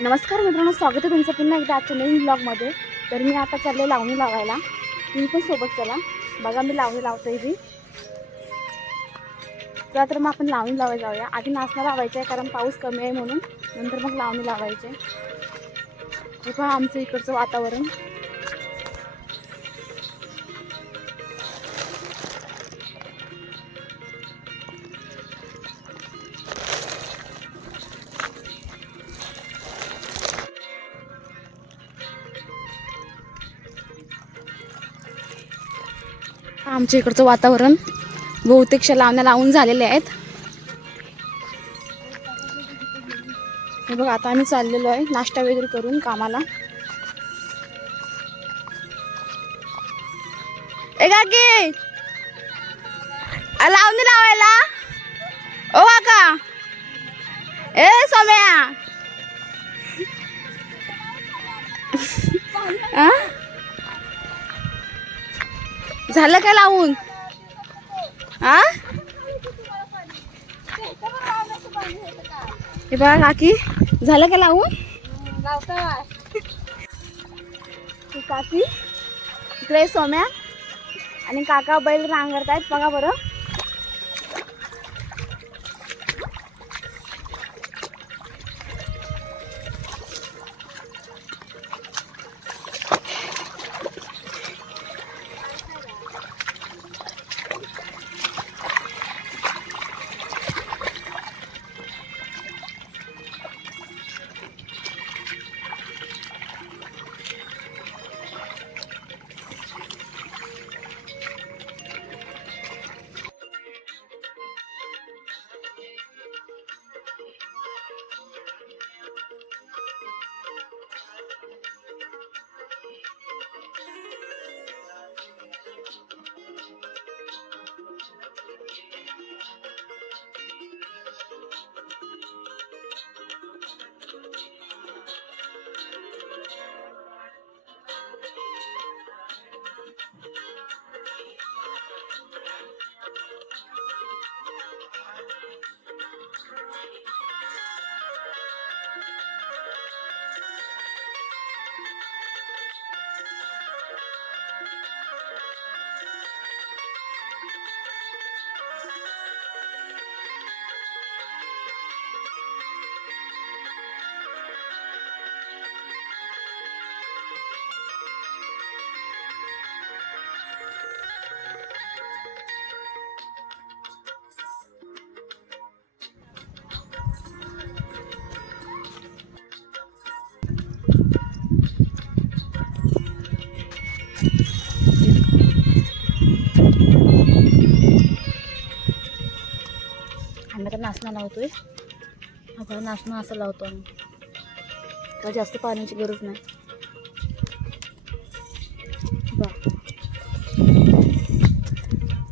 नमस्कार मित्रांनो, स्वागत आहे तुमचं पुन्हा एकदा आजच्या नवीन ब्लॉगमध्ये. तर मी आता चालले लावणी लावायला. तुम्ही पण सोबत चला. बघा मी लावणी लावतोय ही. चला तर मग आपण लावणी लावायला जाऊया. आधी नाचणं लावायचं आहे कारण पाऊस कमी आहे म्हणून. नंतर मग लावणी लावायचे. हे पहा आमचं इकडचं वातावरण. आमच्या इकडचं वातावरण बहुतेकशा लावण्या लावून झालेले आहेत. हे बघा आता आम्ही चाललेलो आहे नाश्ता वगैरे करून कामाला. ए काकी लावणी लावायला ओ काका. ए सोम्या झालं काय लावून? हे बघा काकी झालं काय लावून? काकी इकडे सोम्या आणि काका बैल नांगरतायत. बघा बरं. आम्ही तर नाचणं लावतोय. आता नाचणं असं लावतो आम्ही. तर जास्त पाण्याची गरज नाही. बघा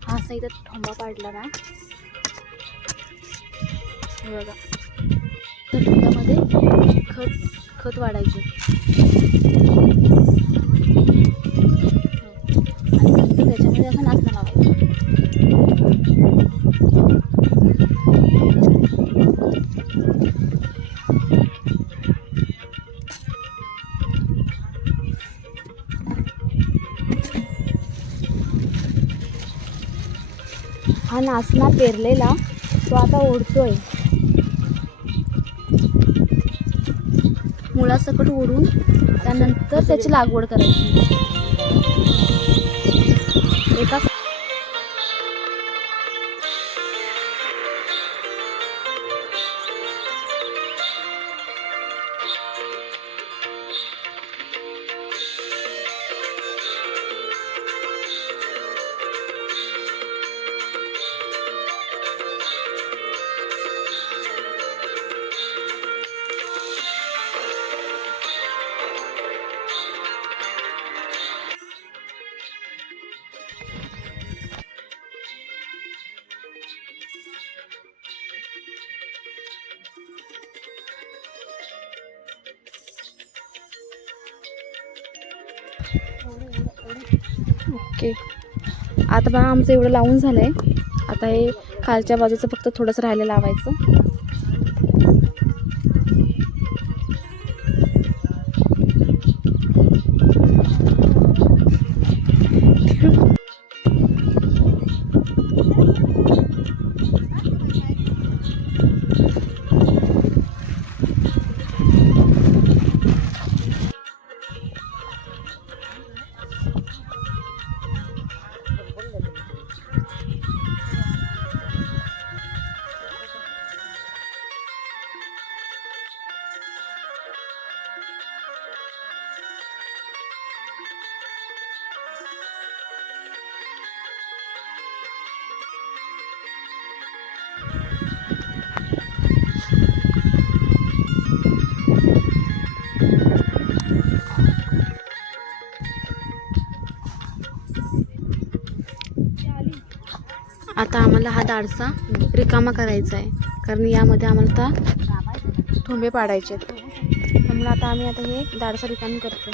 हा असा इथं थांबा पाडला ना. बघा त्या ठोंब्यामध्ये खत वाढायचं आणि नंतर त्याच्यामध्ये असं नाचणं लावायचं. हा नाचणा पेरलेला तो आता ओढतोय. मुळासकट ओढून त्यानंतर त्याची लागवड करायची. एका ओके. आता बघा आमचं एवढं लावून झालंय. आता हे खालच्या बाजूचं फक्त थोडंसं राहिलं लावायचं. आता आम्हाला हा दाडसा रिकामा करायचा आहे, कारण यामध्ये आम्हाला आता ठोंबे पाडायचे आहेत. त्यामुळे आता आम्ही हे दाडसा रिकामी करतो.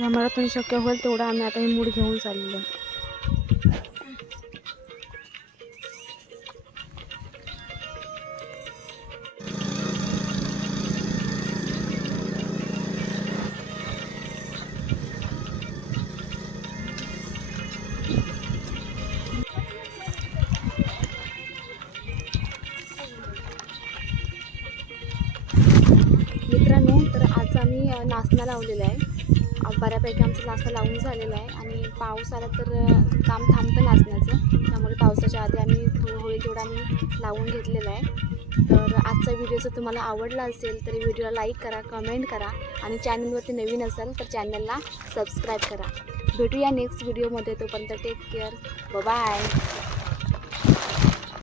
घामारातून शक्य होईल तेवढं आम्ही आता हे मूड घेऊन चाललेलो आहे. मित्रांनो, तर आज आम्ही नाचणं लावलेलं आहे. बऱ्यापैकी आमचं नाचणं लावून झालेलं आहे आणि पाऊस आला तर काम थांबतं नाचण्याचं. त्यामुळे पावसाच्या आधी आम्ही होईल तेवढं आम्ही लावून घेतलेलं आहे. तर आजचा व्हिडिओ जर तुम्हाला आवडला असेल तर व्हिडिओला लाईक करा, कमेंट करा आणि चॅनलवरती नवीन असाल तर चॅनलला सबस्क्राईब करा. भेटूया नेक्स्ट व्हिडिओमध्ये. तोपर्यंत टेक केअर. बाय.